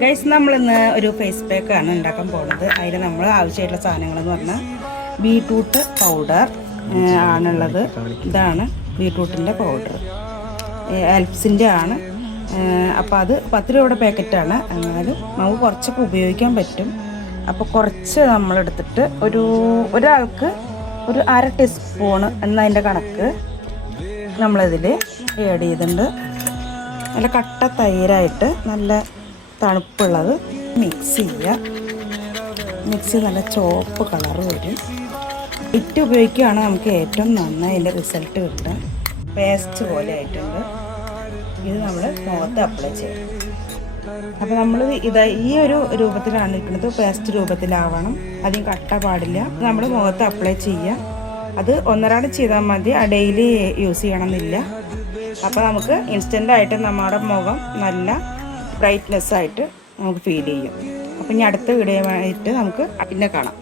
Guys, നമ്മളിന്ന് ഒരു face പാക്കാണ് ഉണ്ടാക്കാൻ പോകുന്നത്. അതിൽ നമ്മൾ ആവശ്യമായിട്ടുള്ള സാധനങ്ങളെന്ന് പറഞ്ഞാൽ ബീട്രൂട്ട് പൗഡർ ആണുള്ളത്. ഇതാണ് ബീട്രൂട്ടിൻ്റെ പൗഡർ, എൽപ്സിൻ്റെ ആണ്. അപ്പോൾ അത് 10 രൂപയുടെ പാക്കറ്റാണ്. എന്നാലും നമുക്ക് കുറച്ചൊക്കെ ഉപയോഗിക്കാൻ പറ്റും. അപ്പോൾ കുറച്ച് നമ്മളെടുത്തിട്ട് ഒരാൾക്ക് ഒരു 1/2 ടീസ്പൂണ് എന്നതിൻ്റെ കണക്ക് നമ്മളിതിൽ ആഡ് ചെയ്തിട്ടുണ്ട്. നല്ല കട്ട തൈരായിട്ട് നല്ല തണുപ്പുള്ളത് മിക്സ് ചെയ്യുക. മിക്സി നല്ല ചുവപ്പ് കളറ് വരും. ഇറ്റ് ഉപയോഗിക്കുകയാണ് നമുക്ക് ഏറ്റവും നന്നായി അതിൻ്റെ റിസൾട്ട് കിട്ടുക. പേസ്റ്റ് പോലെ ആയിട്ടുണ്ട്. ഇത് നമ്മൾ മുഖത്ത് അപ്ലൈ ചെയ്യണം. അപ്പോൾ നമ്മൾ ഈ ഒരു രൂപത്തിലാണ് ഇരിക്കുന്നത്. പേസ്റ്റ് രൂപത്തിലാവണം, അധികം കട്ട പാടില്ല. നമ്മൾ മുഖത്ത് അപ്ലൈ ചെയ്യുക. അത് ഒന്നരാട് ചെയ്താൽ മതി, ഡെയിലി യൂസ് ചെയ്യണമെന്നില്ല. അപ്പോൾ നമുക്ക് ഇൻസ്റ്റൻ്റായിട്ട് നമ്മുടെ മുഖം നല്ല ബ്രൈറ്റ്നെസ് ആയിട്ട് നമുക്ക് ഫീൽ ചെയ്യും. അപ്പം ഇനി അടുത്ത വീഡിയോ ആയിട്ട് നമുക്ക് പിന്നെ കാണാം.